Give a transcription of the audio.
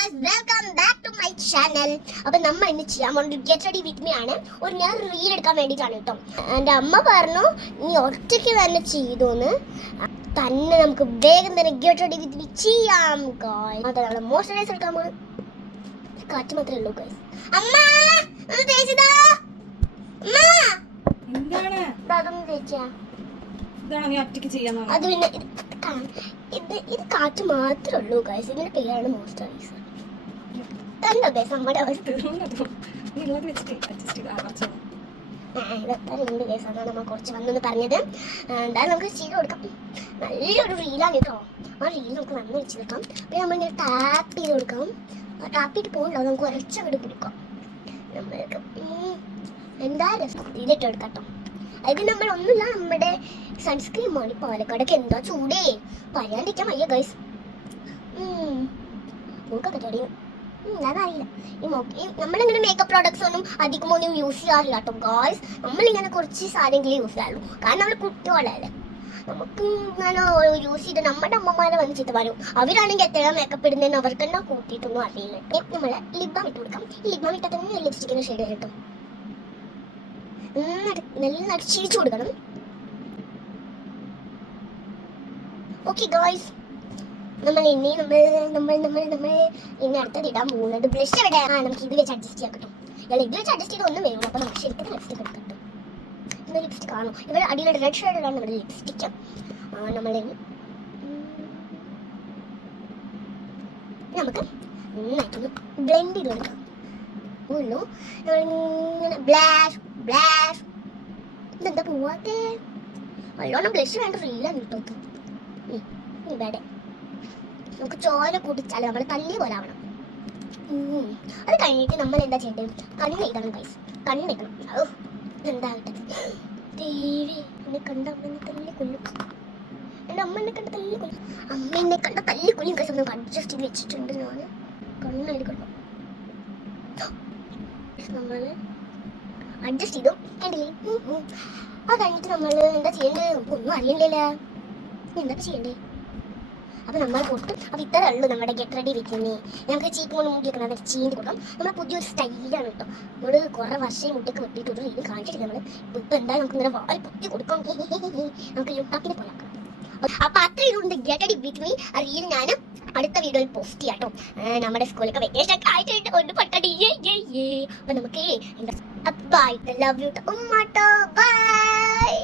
guys, welcome back to my channel. അപ്പോൾ നമ്മൾ ഇന്ന് ചെയ്യാൻ പോകുന്നത് ഗെറ്റ് റെഡി വിത്ത് മീ ആണ്. ഒരു ഞാൻ റീൽ എടുക്കാൻ വേണ്ടിയിട്ടാണ് കേട്ടോ. എൻ്റെ അമ്മ പറഞ്ഞു നീ ഒറ്റയ്ക്ക് തന്നെ ചെയ്തോന്ന്, തന്നെ നമുക്ക് വേഗം തന്നെ ഗെറ്റ് റെഡി വിത്ത് മീ ചെയ്യാം ഗായ്സ്. അതെ, നമ്മൾ മോയ്സ്ചറൈസർ എടുക്കാൻ പോകുന്നത് കാറ്റ് മാത്രമേ ഉള്ളൂ ഗായ്സ്. അമ്മ ഒന്ന് തേച്ചതാ. എന്താണ് അതൊന്ന് തേച്ചാ. ഇതാണ് നീ ഒറ്റയ്ക്ക് ചെയ്യാൻ അത് പിന്നെ ഇത് കാറ്റ് മാത്രമേ ഉള്ളൂ ഗായ്സ്. ഇതിന്റെ പേരാണ് മോയ്സ്ചറൈസർ. കണ്ടോ ഗായ്സ് നമ്മുടെ അവസ്ഥ. ഇതെത്ര ഗൈസ്, അതാണ് നമ്മൾ കുറച്ച് വന്നെന്ന് പറഞ്ഞത്. എന്തായാലും നമുക്ക് ചെയ്ത് കൊടുക്കാം. നല്ലൊരു റീലാണ് കേട്ടോ. ആ റീൽ നമുക്ക് വന്ന് വെച്ച് കൊടുക്കാം. പിന്നെ നമ്മളിങ്ങനെ ടാപ്പ് ചെയ്ത് കൊടുക്കാം. ടാപ്പ് ചെയ്ത് പോകണ്ടോ, നമുക്ക് ഉരച്ചങ്ങോട്ട് കൊടുക്കാം. നമ്മൾക്ക് എന്തായാലും ഇതിലിട്ട് കൊടുക്കാം കേട്ടോ. അത് നമ്മൾ ഒന്നുമില്ല, നമ്മുടെ സൺസ്ക്രീൻ ആണ്. പാലക്കാടൊക്കെ എന്താ ചൂടേ, പറയാണ്ടിരിക്കാൻ വയ്യ ഗൈസ്. മൂക്കൊക്കെ ചൊടിയും അതറിയില്ല. നമ്മളിങ്ങനെ മേക്കപ്പ് പ്രോഡക്ട്സ് ഒന്നും അധികമൊന്നും യൂസ് ചെയ്യാറില്ല കേട്ടോ ഗായ്സ്. നമ്മളിങ്ങനെ കുറച്ച് സാധനങ്ങളെ യൂസ് ചെയ്യാറുള്ളൂ. കാരണം നമ്മൾ കുട്ടികളല്ലേ, നമുക്ക് ഇങ്ങനെ യൂസ് ചെയ്ത് നമ്മുടെ അമ്മമാരെ വന്ന് ചീത്ത പറയും. അവരാണെങ്കിൽ എത്ര മേക്കപ്പ് ഇടുന്നതെന്ന് അവർക്ക് തന്നെ കൂട്ടിയിട്ടൊന്നും അറിയില്ല. നമ്മൾ ലിപ് ബാം ഇട്ട് കൊടുക്കാം. ഈ ലിപ് ബാം ഇട്ടാൽ തന്നെ ലിപ്സ്റ്റിക്കിന് ഷെയ്ഡ് കിട്ടും. നല്ല ചിരിച്ചു കൊടുക്കണം. ഓക്കെ ഗായ്സ്, നമ്മൾ ഇനി അടുത്തത് ഇടാൻ പോകുന്നത് ബ്ലഷ് എവിടെ? നമുക്ക് ഇത് വെച്ച് അഡ്ജസ്റ്റ് ചെയ്യാൻ കിട്ടും. ഇത് വെച്ച് അഡ്ജസ്റ്റ് ചെയ്ത് ഒന്നും വേണം. അപ്പോൾ നമുക്ക് ശരിക്കും ലിപ്സ്റ്റിക് എടുക്കാം. ഇന്ന് ലിപ്സ്റ്റിക് ആണോ ഇവിടെ അടിയിലെ റെഡ് ഷെയ്ഡിലാണ് നമ്മുടെ ലിപ്സ്റ്റിക്ക്. നമ്മൾ നമുക്ക് നന്നായിട്ടൊന്ന് ബ്ലെൻഡ് ചെയ്ത് കൊടുക്കാം. ഉള്ളൂ നമ്മളിങ്ങനെ ബ്ലാഷ് ബ്ലാഷ്. ഇതെന്താ പോവാത്തെ? നല്ലോണം ബ്ലഷ് വേണ്ട റീലാണ് കിട്ടും. ഇവിടെ നമുക്ക് ചോര കൂട്ടിച്ചാൽ നമ്മൾ തല്ലി പോലെ ആവണം. അത് കഴിഞ്ഞിട്ട് നമ്മൾ എന്താ ചെയ്യേണ്ടത്? കണ്ണ് എഴുതണം ഗൈസ്. കണ്ണ് എഴുതണം. എന്താ കിട്ടത്? ദേവി, എന്നെ കണ്ട അമ്മ എന്നെ തല്ലി കൊല്ലും. എൻ്റെ അമ്മ എന്നെ കണ്ട തല്ലി കൊല്ലും. അമ്മ എന്നെ കണ്ട തല്ലി കൊല്ലും ഗൈസ്. നമുക്ക് അഡ്ജസ്റ്റ് ചെയ്ത് വെച്ചിട്ടുണ്ട് ഞാൻ. കണ്ണ് എഴുതിക്കൊള്ളു. നമ്മൾ അഡ്ജസ്റ്റ് ചെയ്തു കണ്ടില്ലേ? അത് കഴിഞ്ഞിട്ട് നമ്മൾ എന്താ ചെയ്യേണ്ടത്? ഒന്നും അറിയണ്ടല്ലേ, എന്താ ചെയ്യണ്ടേ? അപ്പോൾ നമ്മൾ കൊടുക്കും. അപ്പോൾ ഇത്ര ഉള്ളൂ നമ്മുടെ ഗെറ്റ് റെഡി വിത്ത് മീ. നമുക്ക് ചീക്ക് കൊണ്ട് മുടി വെക്കണം, അതൊക്കെ ചീന്തി കൊടുക്കാം. നമ്മൾ പുതിയൊരു സ്റ്റൈലാണ് കേട്ടോ. നമ്മൾ കുറേ വർഷം മുട്ടൊക്കെ വെട്ടിയിട്ട് ഒരു റീൽ കാണിച്ചിട്ടില്ല നമ്മൾ. ഇപ്പോൾ എന്തായാലും നമുക്ക് ഇങ്ങനെ വാരി പൊത്തി കൊടുക്കാം. നമുക്ക് യൂട്ടാക്കിനെ പോലാക്കാം. അപ്പോൾ അത്ര ഇതുകൊണ്ട് ഗെറ്റ് റെഡി വിത്ത് മീ ആ റീൽ ഞാൻ അടുത്ത വീഡിയോയിൽ പോസ്റ്റ് ചെയ്യാം കേട്ടോ. നമ്മുടെ സ്കൂളൊക്കെ വെക്കേഷൻ ഒക്കെ ആയിട്ടുണ്ട്. ഒന്ന് പട്ടടി. അപ്പോൾ നമുക്ക് എന്താ ബൈ, ലവ് യു. ഉമ്മാട്ടോ ബൈ.